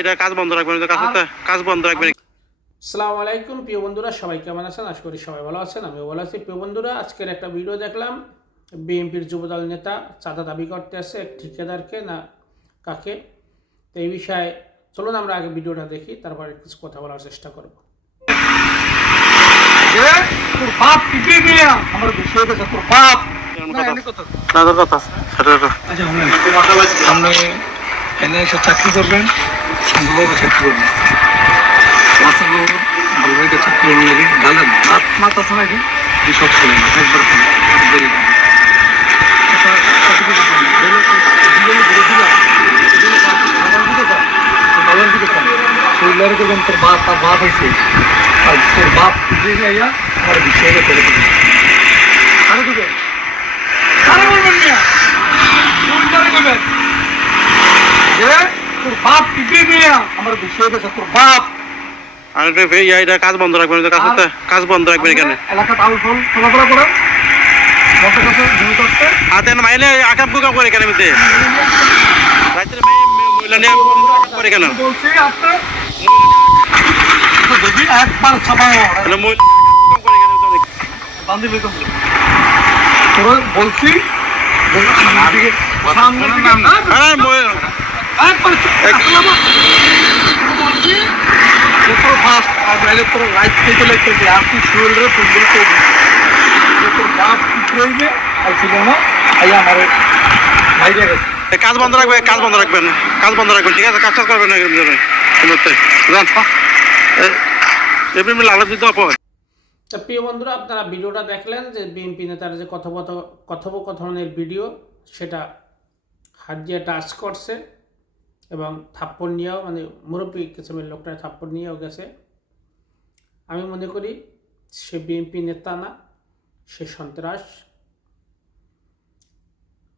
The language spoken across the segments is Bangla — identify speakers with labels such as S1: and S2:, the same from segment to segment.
S1: এটা কাজ বন্ধ রাখবেন কাজ বন্ধ রাখবেন।
S2: সালামু আলাইকুম প্রিয় বন্ধুরা সবাই কেমন আছেন? আশা করি সবাই ভালো আছেন আমিও ভালো আছি। প্রিয় বন্ধুরা আজকের একটা ভিডিও দেখলাম। বিএনপির যুবদল নেতা চাঁদা দাবি করতে আসে এক ঠিকাদারকে না কাকে? তো এই বিষয়ে চলুন আমরা আগে ভিডিওটা দেখি তারপরে কিছু কথা বলার চেষ্টা করব।
S1: আছে।
S3: আচ্ছা শুনেন আপনি এনে এসে চাকরি করবেন। করবেন ক্লাসের লোক ভালোভাবে চাকরি করবেন নাকি নাকি এসব ছিল না একবার দেরি তোর বাপ বাপ হয়েছে আর তোর বাপ যাইয়া আমার বিষয়ে করে দিবে আরে তোর বাপ টিপে মিয়া আমার বিষয় হয়েছে তোর বাপ
S1: আর এটা এটা কাজ বন্ধ রাখবেন এটা কাজ বন্ধ রাখবেন এখানে।
S3: এলাকা টাউন ফল চলাফেরা করে
S1: হাতে মাইলে আকাম কুকাম করে রাত্রে মহিলা নিয়ে কেন
S3: একবার ছাপাও।
S1: মানে
S3: তোর বলছি ফার্স্ট আর তোর থেকে আর
S1: কাজ বন্ধ রাখবেন কাজ বন্ধ রাখবেন, কাজ বন্ধ রাখবেন, ঠিক আছে? কাজ টাজ করবেন না
S2: প্রিয় বন্ধুরা, আপনারা ভিডিওটা দেখলেন যে বিএনপি নেতার যে কথোপকথনের ভিডিও, সেটা হাত দিয়ে টাচ করছে। এবং থাপ্পড় নিয়েও মানে মুরব্বী কিসমের লোকটা থাপ্পড় নিয়েও গেছে। আমি মনে করি সে বিএনপি নেতা না, সে সন্ত্রাস,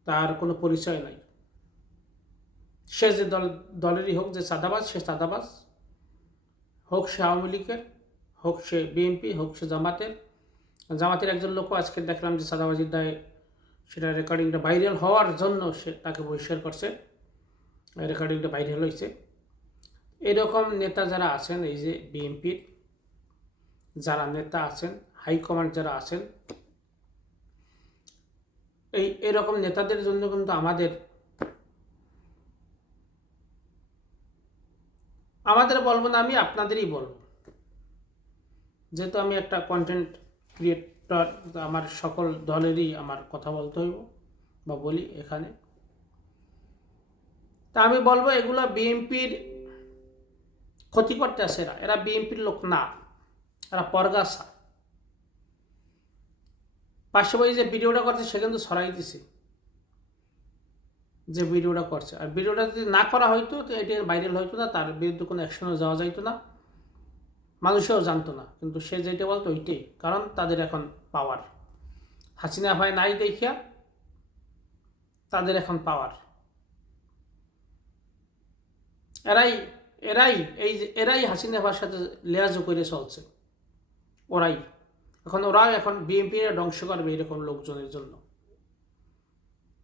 S2: তার কোনো পরিচয় নাই। সে যে দল, দলেরই হোক, যে চাঁদাবাজ, সে চাঁদাবাজ। হোক সে আওয়ামী লীগের, হোক সে বিএনপি, হোক সে জামাতের। জামাতের একজন লোকও আজকে দেখলাম যে সাদাবাজির দায়ে সেটা রেকর্ডিংটা ভাইরাল হওয়ার জন্য সে তাকে বহিষ্কার করছে। রেকর্ডিংটা ভাইরাল হয়েছে এরকম নেতা যারা আছেন, এই যে বিএনপির যারা নেতা আছেন হাইকমান্ড যারা আছেন, এই এরকম নেতাদের জন্য কিন্তু আমাদের আমাদের বলব না, আমি আপনাদেরই বলব। যেহেতু আমি একটা কন্টেন্ট ক্রিয়েটর আমার সকল দলেরই আমার কথা বলতে হইব বা বলি এখানে। তা আমি বলব এগুলো বিএনপির ক্ষতি করতে আসে এরা এরা বিএনপির লোক না। এরা পরগাছা। পাশে বই যে ভিডিওটা করছে, সে কিন্তু সরাই দিছে যে ভিডিওটা করছে। আর ভিডিওটা যদি না করা হয়তো তো এটি ভাইরাল হইতো না, তার বিরুদ্ধে কোনো অ্যাকশনও যাওয়া যাইতো না। মানুষেও জানতো না। কিন্তু সে যেটা বলতো, ওইটাই। কারণ তাদের এখন পাওয়ার হাসিনা ভাই নাই দেখিয়া তাদের এখন পাওয়ার এরাই এরাই, এই এরাই হাসিনা ভাইয়ের সাথে লেয়াজও করে চলছে। ওরাই। এখন ওরাই এখন বিএনপির ধ্বংস করবে এরকম লোকজনের জন্য।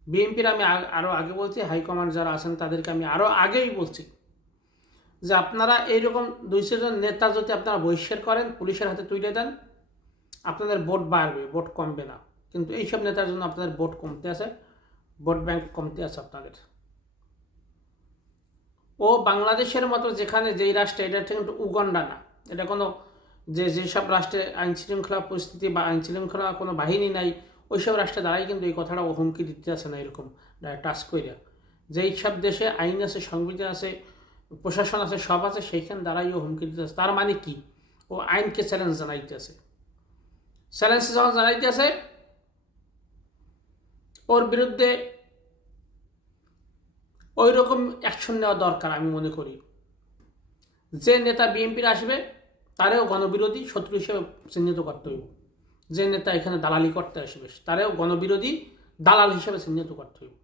S2: বিএনপির আমি আ- আরও আগে বলছি হাইকমান্ড যারা আছেন তাদেরকে আমি আরও আগেই বলছি যে আপনারা এইরকম দুই জন নেতা যদি আপনারা বহিষ্কার করেন, পুলিশের হাতে তুলে দেন, আপনাদের ভোট বাড়বে, ভোট কমবে না। কিন্তু এইসব নেতার জন্য আপনাদের ভোট কমতে আছে, ভোট ব্যাংক কমতে আছে আপনাদের। ও বাংলাদেশের মতো যেখানে যেই রাষ্ট্রে, এটা কিন্তু উগন্ডা না এটা কোনো যে যেসব রাষ্ট্রে আইন শৃঙ্খলা পরিস্থিতি বা আইন শৃঙ্খলা কোনো বাহিনী নাই ওইসব রাষ্ট্রে দ্বারাই কিন্তু এই কথাটা ও হুমকি দিতে আছে না এরকম টাচ কইরা। যেই সব দেশে আইন আছে, সংবিধান আছে, প্রশাসন আছে, সব আছে, সেইখানে দ্বারাই ও হুমকি দিতে আছে তার মানে কি? ও আইনকে চ্যালেঞ্জ জানাইতে আছে চ্যালেঞ্জ যখন জানাইতে আছে ওর বিরুদ্ধে ওই রকম অ্যাকশন নেওয়া দরকার আমি মনে করি। যে নেতা বিএনপির আসবে, তারেও গণবিরোধী শত্রু হিসেবে চিহ্নিত করতে হইব। যে নেতা এখানে দালালি করতে আসবে, তারেও গণবিরোধী দালাল হিসেবে চিহ্নিত করতে হইব।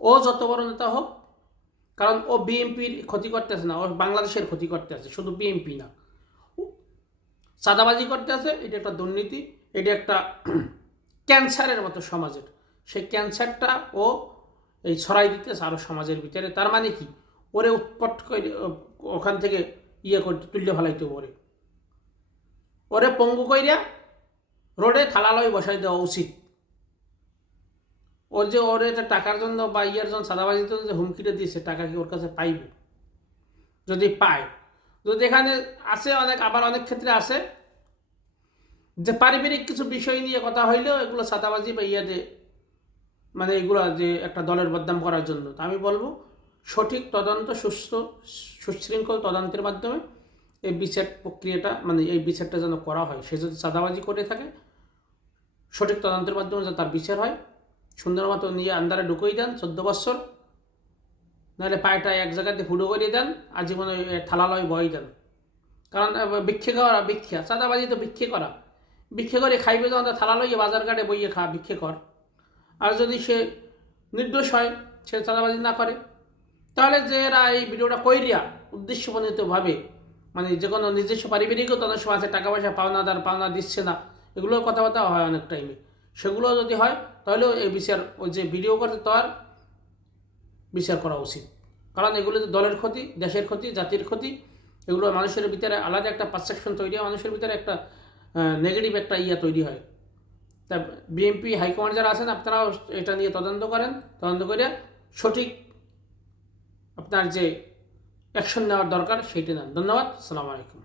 S2: ও যত বড় নেতা হোক, কারণ ও বিএনপির ক্ষতি করতেছে না, ও বাংলাদেশের ক্ষতি করতে আছে, শুধু বিএনপি না। চাঁদাবাজি করতে আছে, এটা একটা দুর্নীতি, এটা একটা ক্যান্সারের মতো সমাজের। সেই ক্যান্সারটা ও এই ছড়াই দিতেছে আরও সমাজের ভিতরে। তার মানে কি? ওরে উৎপট করে ওখান থেকে ইয়ে করতে তুললে ফেলাইতে ওরে। ওরে পঙ্গু কইরা রোডে থালালয় বসাই দেওয়া উচিত। ওর যে ওর এটা টাকার জন্য বা ইয়ের জন্য সাদাবাজির জন্য যে হুমকিটা দিয়েছে, টাকা কি ওর কাছে পাইব? যদি পায়। যদি এখানে আছে অনেক, আবার অনেক ক্ষেত্রে আছে। যে পারিবারিক কিছু বিষয় নিয়ে কথা হইলেও এগুলো সাদাবাজি বা ইয়াতে মানে এগুলো যে একটা দলের বদনাম করার জন্য। তা আমি বলব, সঠিক তদন্ত, সুস্থ, সুশৃঙ্খল তদন্তের মাধ্যমে এই বিচার প্রক্রিয়াটা মানে এই বিচারটা যেন করা হয়। সে যদি চাঁদাবাজি করে থাকে, সঠিক তদন্তের মাধ্যমে যেন তার বিচার হয়। সুন্দর মতো নিয়ে আন্দারে ঢুকিয়ে দেন চোদ্দ বছর। নাহলে পায়েটা এক জায়গাতে ফুটো করিয়ে দেন, আজীবনে থালালয় বই দেন। কারণ ভিক্ষে করা ভিক্ষা, চাঁদাবাজি তো ভিক্ষে করা। ভিক্ষে করে খাইবে যখন তার থালা লইয়ে বাজার ঘাটে বইয়ে খা, ভিক্ষে কর। আর যদি সে নির্দোষ হয়, সে চাঁদাবাজি না করে, তাহলে যে এরা এই ভিডিওটা কইরিয়া উদ্দেশ্যপ্রণীতভাবে মানে যে কোনো নিজস্ব পারিবারিকও তাদের সময় আছে টাকা পয়সা পাওনাদার, পাওনা দিচ্ছে না এগুলো কথাবার্তা হয় অনেক টাইমে সেগুলো যদি হয়, তাহলেও এই বিচার, ওই যে ভিডিও করতে তার বিচার করা উচিত। কারণ এগুলো দলের ক্ষতি, দেশের ক্ষতি, জাতির ক্ষতি, এগুলো মানুষের ভিতরে আলাদা একটা পারসেপশন তৈরি হয়, মানুষের ভিতরে একটা নেগেটিভ একটা ইয়া তৈরি হয়। তা বিএনপি হাইকমান্ড যারা আছেন, আপনারাও এটা নিয়ে তদন্ত করেন। তদন্ত করে সঠিক আপনার যে অ্যাকশন নেওয়ার দরকার সেটি নেন। ধন্যবাদ। আসসালামু আলাইকুম।